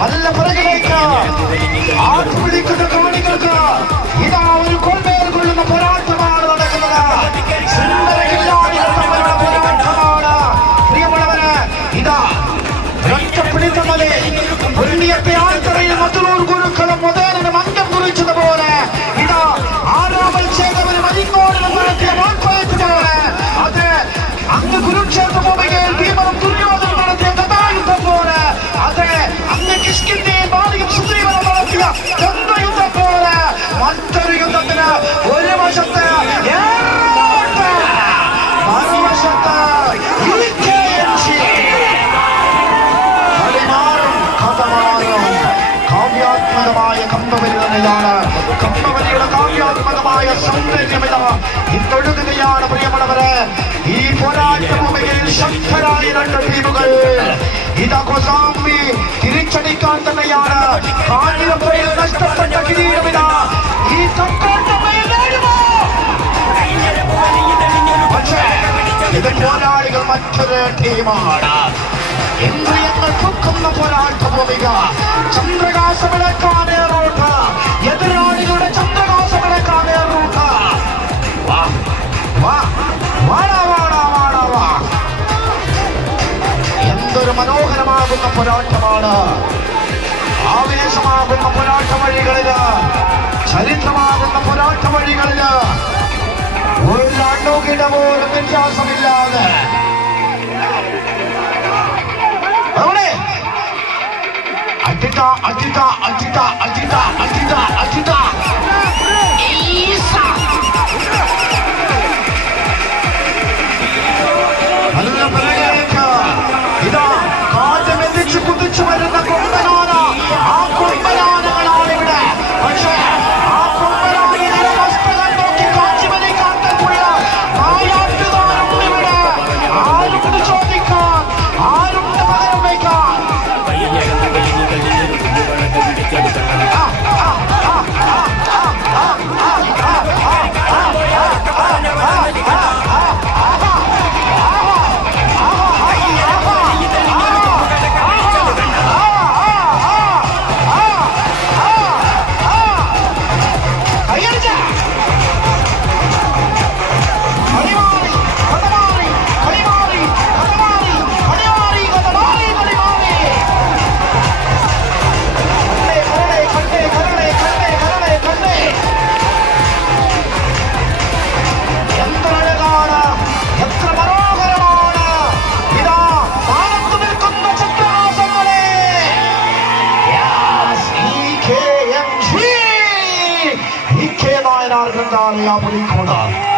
നല്ല പുറകിലേക്ക് ആട്ടുപിടിക്കുന്ന കാണികൾക്ക് ഇതാ ഒരു കൊൽമേൽ കൊള്ളുന്ന പോരാട്ടമാണ് നടക്കുന്നത്. പോരാട്ടമാണ് പ്രിയമുള്ളവര്. ഇതാ ഒറ്റപ്പിടിത്തമതി പുണ്യത്തെ ആൾക്കറയിൽ മധുരൂർ ഗുരുക്കളും മുതലിനും അംഗം കുറിച്ചതുപോലെ ഇതാ ആരാമൽ ചെയ്തവരും അരിങ്ങോടിലും നടത്തിയ വാക്വയത്തിലാണ്. അത് അങ്ങ് കുരുക്ഷേത്ര ഭൂമികയിൽ ഭീമനും ദുര്യോധനം നടത്തിയ ഗതായുദ്ധം പോലെ, അത് അങ്ങ് കിഷ്കിന്റെയും ബാലിയും സുഗ്രീവനും നടത്തിയ ചന്ദ്രയുദ്ധം പോലെ മറ്റൊരു യുദ്ധത്തിന് ഒരു വശത്ത് മറുവശത്ത് കാവ്യാത്മകമായ കമ്പവലിതാണ്. കമ്പവലിയുടെ കാവ്യാത്മകമായ സൗന്ദര്യമിത ഇതൊഴുകുകയാണ് പ്രിയമുള്ളവരെ. ഈ പോരാട്ട ഭൂമിയിൽ ശക്തരായ രണ്ട് ടീമുകൾ ഇതാ കൊസാമ്പി തിരിച്ചടിക്കാൻ തന്നെയാണ്. കാഞ്ഞിരപ്പുഴയിൽ നഷ്ടപ്പെട്ട കിരീടമിത ഈ തക്കാട്ടമ്മയിൽ നേടുമോ? പക്ഷേ ഇത് പോരാളികൾ മറ്റൊരു ടീമാണ്. ഇന്ദ്രിയങ്ങൾ പൊക്കുന്ന പോരാട്ട ഭൂമിക. ചന്ദ്രകാശമിടക്കാനേ റൂട്ട്, എതിരാളികളുടെ ചന്ദ്രകാശമിടക്കാനേ റൂട്ട്. എന്തൊരു മനോഹരമാകുന്ന പോരാട്ടമാണ്. ആവേശമാകുന്ന പോരാട്ട വഴികളില്, ചരിത്രമാകുന്ന പോരാട്ട വഴികളില് ഒരു രണ്ടോക്കിട പോലും വ്യത്യാസമില്ലാതെ അജിത അജിത അജിത അജിത അജിത അജിത നല്ല പിറകിലേക്ക് ഇതാ കാറ്റം എത്തിച്ച് കുതിച്ചു വരുന്ന കൊമ്പനാന. ആ കൊമ്പനാനകളാണ് ഇവിടെ. പക്ഷേ ആ കൊമ്പനാനകളെ വസ്ത്രങ്ങൾ നോക്കി കാച്ചി വലിക്കാൻ തക്കുള്ള നായാട്ടുകാരുണ്ട് ഇവിടെ. ആരുണ്ട് ചോദിക്കാൻ, ആരുണ്ട് പകരം വയ്ക്കാൻ? Italia, Policoda.